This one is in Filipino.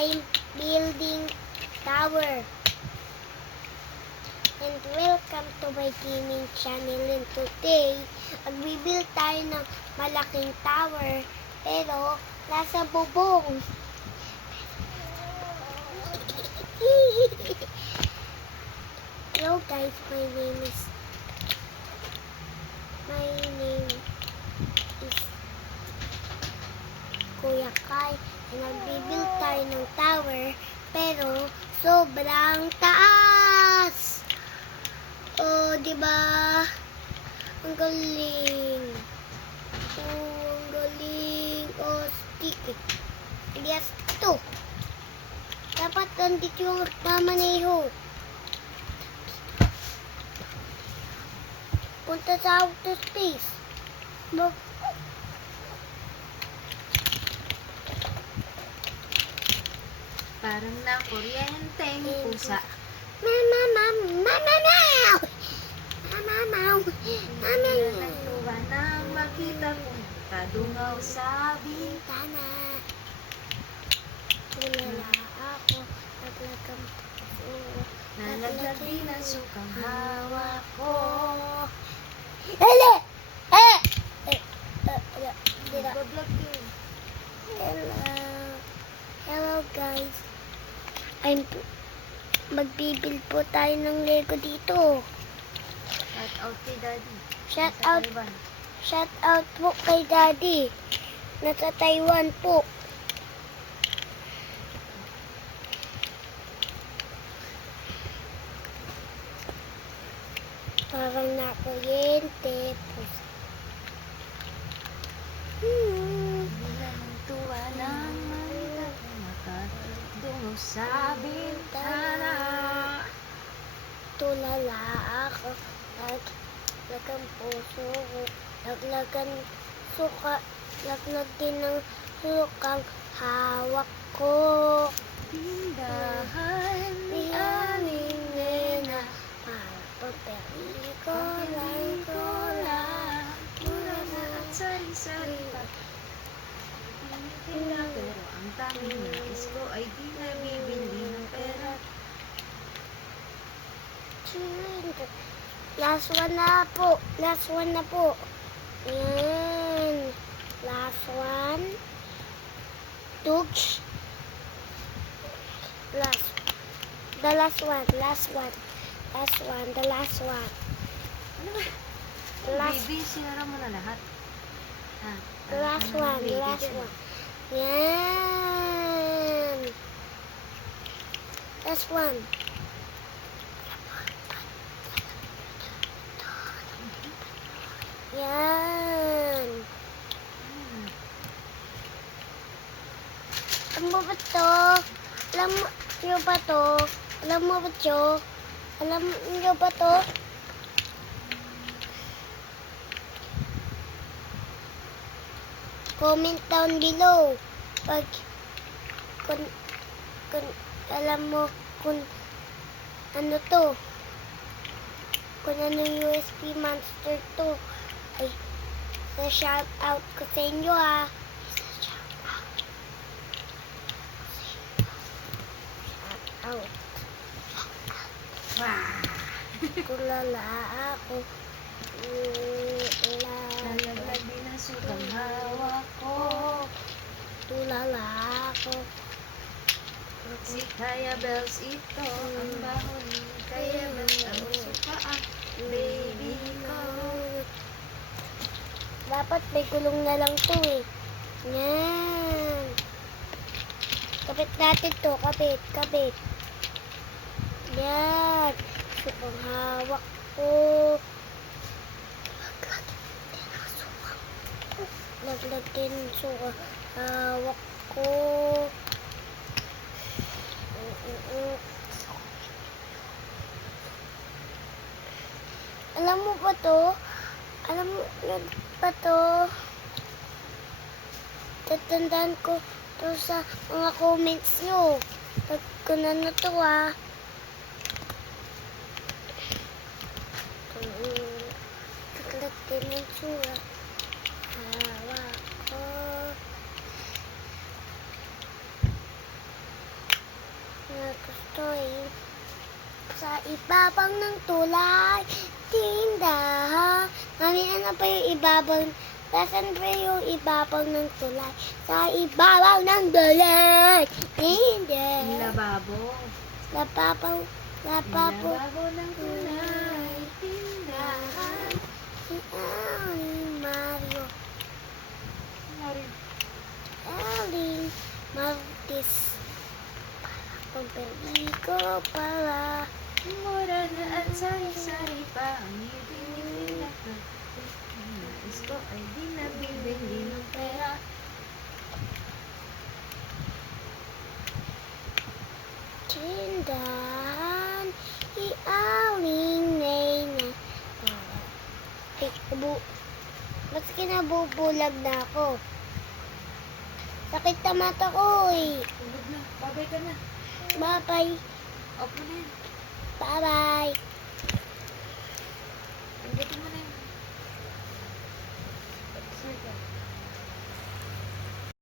I'm building tower. And welcome to my gaming channel. And today, magbibuild tayo ng malaking tower. Pero, nasa bubong. Hello guys, my name is Kuya Kai. And magbibuild tayo ng tower. Pero, sobrang taas! Oh, diba? Ang galing. Oh, ang galing. Oh, stick. Yes, ito. Dapat nandito yung mamaneho. Punta sa outer space. Parang na kuryenteng pusa. Mama. Nagluwa nang makita kong kadungaw sa bintana. Tulala ako, naglagam puso. Nalaglag din ang sukang hawak ko. Hala! Nagbablog yun. Hello guys. Magbibuild po tayo ng Lego dito. Shout out kay Daddy. Shout Nasa out. Taiwan. Shout out po kay Daddy. Nasa Taiwan po. Parang nakuryente. Bilang tuwa ng makita kong makadungaw sa bintana. Tulala ako. Naglagan puso ko. Laglag din ng sukang hawak ko. Tindahan ni Aling Nena. Para pagperikolan ko lang. Mura na at sari-sarita. Tinitinda pero ang tanging nais ko ay di nabibili ng pera. Last one na po. Last one na po. Yan. Last one. Tugs. The last one. The last one. Ano ba? Last- Baby, sinara mo na lahat. Ha? The last one. Yan. Last one. Yan. Alam mo ba to? Alam nyo ba to? Alam mo ba to? Alam nyo ba to? Comment down below. Kung alam mo kung ano to. Kung anong USB monster to. Ay, shout out ko sa inyo ah. Shout out. Wow! Kulala ako. Nalaglag din ang sukang hawak ko. Tulala ako. Si Kaya Bells ito ang bahon ni Kaya Bells ang sukaan. Baby ko. Dapat may kulong na lang to eh. Yan. Kapit natin to. Kapit. Yan. Sukang hawak ko. Laglag din sukang hawak ko. Alam mo ba to? Alam mo ba to? Tatandaan ko to sa mga comments nyo. Pag kung ano to ah. Laglag din ng sura. Hawak ko. tuwing sa ibabaw ng tulay, tindahan. Mami, ano pa yung ibabaw? Nasaan pa yung ibabaw ng tulay? Sa ibabaw ng tulay, tindahan. Lababo. Lababaw, lababaw. Lababo ng tulay, tindahan. Si Aling Mario. Aling Martis. Pagpaligo pala. Mura na at sari-sari pa ang ngiti-ngiti na ka. Nais ko ay di nabibili ng pera. Tindahan, ialing Nena. Ay, ba't kinabubulag na ako? Sakit na mata ko eh. Tulog na. Babay ka na. Bye-bye. Opo na yan. Bye-bye.